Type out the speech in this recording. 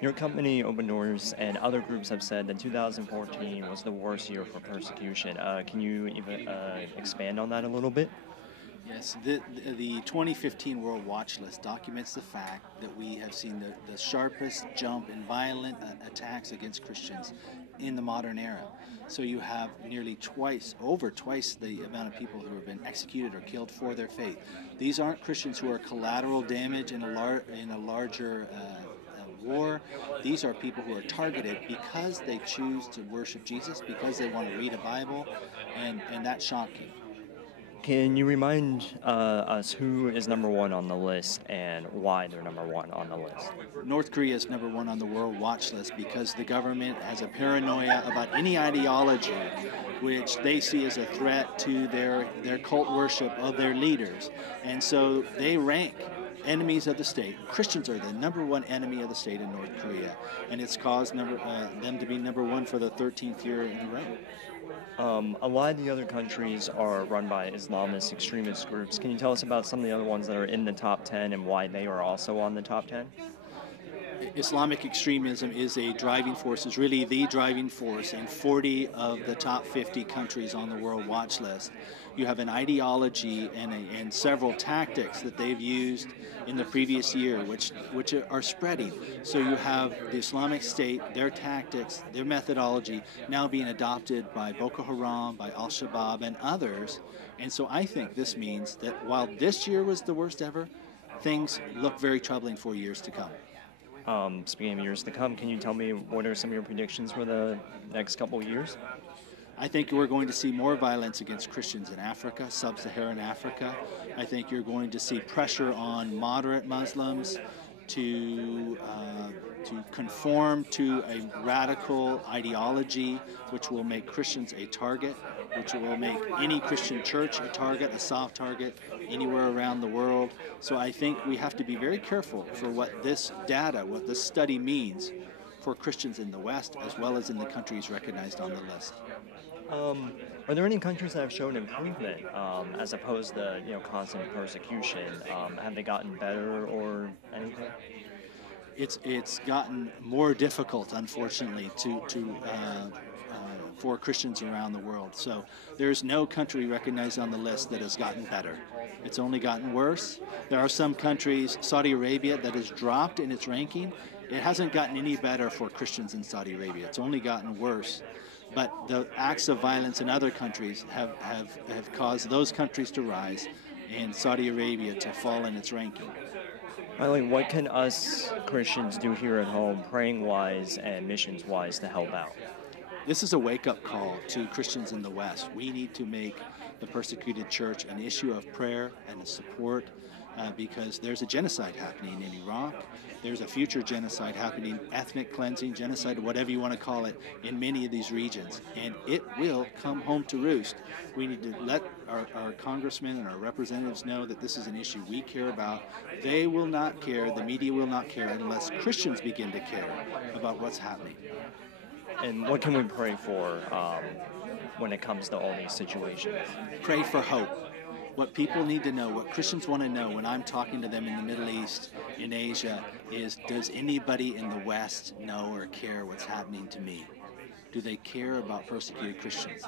Your company, Open Doors, and other groups have said that 2014 was the worst year for persecution. Can you even expand on that a little bit? Yes, the 2015 World Watch List documents the fact that we have seen the sharpest jump in violent attacks against Christians in the modern era. So you have nearly over twice the amount of people who have been executed or killed for their faith. These aren't Christians who are collateral damage in a larger war. These are people who are targeted because they choose to worship Jesus, because they want to read a Bible, and that's shocking. Can you remind us who is number one on the list and why they're number one on the list? North Korea is number one on the World Watch List because the government has a paranoia about any ideology which they see as a threat to their cult worship of their leaders. And so they rank enemies of the state. Christians are the number one enemy of the state in North Korea, and it's caused them to be number one for the 13th year in a row. A lot of the other countries are run by Islamist extremist groups. Can you tell us about some of the other ones that are in the top 10 and why they are also on the top 10? Islamic extremism is a driving force, is really the driving force in 40 of the top 50 countries on the World Watch List. You have an ideology and several tactics that they've used in the previous year, which are spreading. So you have the Islamic State, their tactics, their methodology now being adopted by Boko Haram, by Al-Shabaab, and others. And so I think this means that while this year was the worst ever, things look very troubling for years to come. Speaking of years to come, can you tell me what are some of your predictions for the next couple of years? I think we're going to see more violence against Christians in Africa, sub-Saharan Africa. I think you're going to see pressure on moderate Muslims to conform to a radical ideology which will make Christians a target, which will make any Christian church a target, a soft target, anywhere around the world. So I think we have to be very careful for what this data, what this study means for Christians in the West as well as in the countries recognized on the list. Are there any countries that have shown improvement as opposed to constant persecution? Have they gotten better or anything? It's gotten more difficult, unfortunately, for Christians around the world. So there's no country recognized on the list that has gotten better. It's only gotten worse. There are some countries, Saudi Arabia, that has dropped in its ranking. It hasn't gotten any better for Christians in Saudi Arabia. It's only gotten worse. But the acts of violence in other countries have caused those countries to rise and Saudi Arabia to fall in its ranking. Eileen, what can us Christians do here at home, praying-wise and missions-wise, to help out? This is a wake-up call to Christians in the West. We need to make the persecuted church an issue of prayer and support because there's a genocide happening in Iraq. There's a future genocide happening, ethnic cleansing, genocide, whatever you want to call it, in many of these regions. And it will come home to roost. We need to let our congressmen and our representatives know that this is an issue we care about. They will not care, the media will not care, unless Christians begin to care about what's happening. And what can we pray for when it comes to all these situations? Pray for hope. What people need to know, what Christians want to know when I'm talking to them in the Middle East, in Asia, is does anybody in the West know or care what's happening to me? Do they care about persecuted Christians?